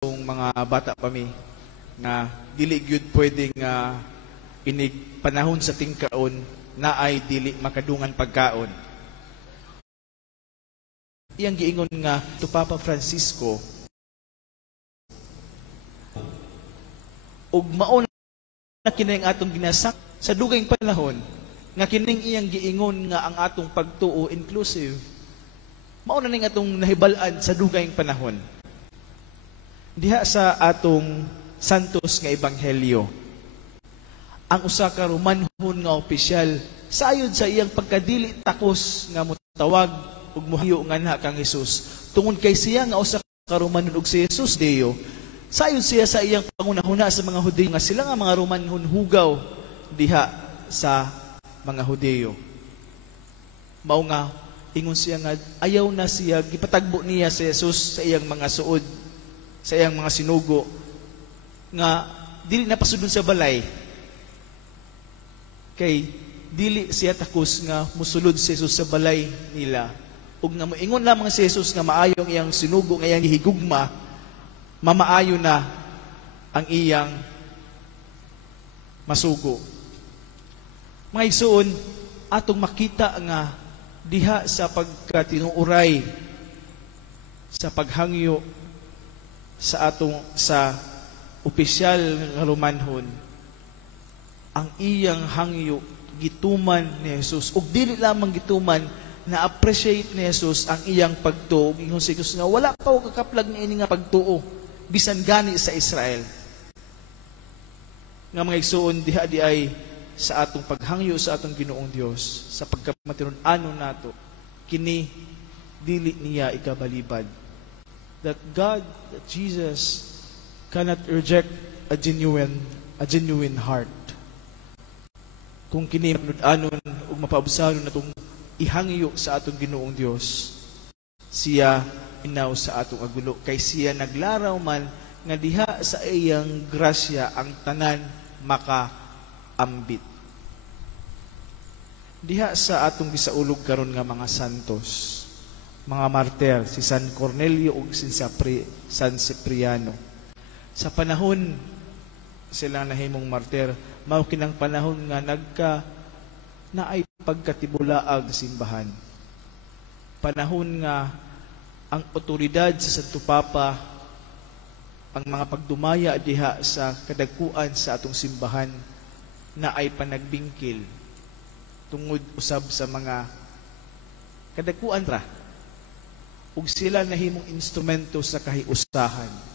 mga bata pa mi nga dili gyud pwedeng inig panahon sa tingkaon na ay dili makadungan pagkaon. Iyang giingon nga to Papa Francisco ug mao na kining atong ginasak sa dugayng panahon nga kining iyang giingon nga ang atong pagtuo inclusive. Mao na ning atong nahibal-an sa dugayng panahon. Diha sa atong santos nga ebanghelyo, ang usa ka Romanhon nga opisyal sayod sa iyang pagkadili takos nga motawag ug mohayo nga na kang Hesus tungod kay siya nga usa ka Romanhon ug si Jesus Deo. Sayod siya sa iyang pangunahuna sa mga Hudiyo nga sila nga mga Romanhon hugaw diha sa mga Hudiyo. Mao nga ingon siya nga ayaw na siya gipatagbo niya si Jesus sa iyang mga suod, sa iyang mga sinugo nga dili na pasudon sa balay kay dili siya takos nga musulod si Jesus sa balay nila ug nga moingon lamang si Jesus nga maayong iyang sinugo nga iyang gihigugma, mamaayo na ang iyang masugo. Mga igsoon, atong makita nga diha sa pagkatinuuray sa paghangyo sa opisyal nga Romanhon, ang iyang hangyo gituman ni Jesus ug dili lamang gituman na appreciate ni Jesus ang iyang pagtuo. Ingon si Jesus nga wala pa og kakaplag ni ini nga pagtuo bisan gani sa Israel. Nga mga igsoon, diha di ay sa atong paghangyo sa atong Ginoong Dios sa pagkamatinud-anon nato kini dili niya ikabalibad. That God, that Jesus cannot reject a genuine heart. Kung kini matinud-anon ug mapaabsanon natong ihangyo sa atong Ginoong Dios, siya inaw sa atong agulo kay siya naglaraw man nga diha sa iyang grasya ang tanan makaambit. Diha sa atong gisaulog karon nga mga santos, mga martir, si San Cornelio ug si San Cipriano. Sa panahon sila nahimong martir, mao kinang panahon nga naay pagkatibulaag simbahan. Panahon nga ang otoridad sa Santo Papa, ang mga pagdumaya diha sa kadagkuan sa atong simbahan na ay panagbingkil tungod usab sa mga kadagkuan ra ug sila nahimong instrumento sa kahiusahan.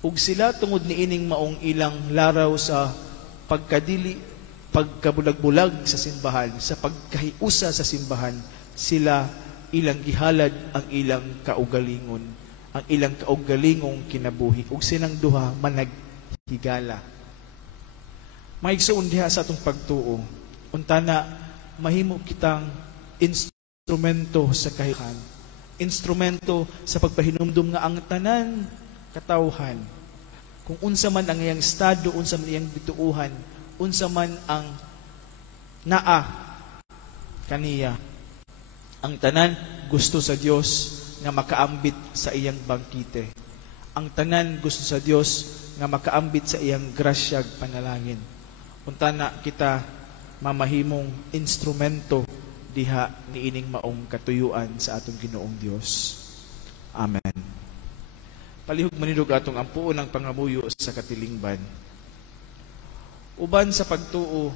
Ug sila tungod niining maong ilang laraw sa pagkabulag-bulag sa simbahan, sa pagkahiusa sa simbahan, sila ilang gihalad ang ilang kaugalingon, ang ilang kaugalingong kinabuhi ug silang duha managhigala. Maigsoon diha sa atong pagtuo, untana mahimo kitang instrumento sa kahiusahan, instrumento sa pagpahinumdum nga ang tanan katawhan, kung unsa man ang iyang estado, unsa man iyang bituuhan, unsa man ang naa kaniya, ang tanan gusto sa Dios nga makaambit sa iyang bangkite. Ang tanan gusto sa Dios nga makaambit sa iyang grasyag panalangin. Untana kita mamahimong instrumento diha niining maong katuyuan sa atong Ginoong Dios. Amen. Palihog manidog atong ampuon ang pangamuyo sa katilingban. Uban sa pagtuo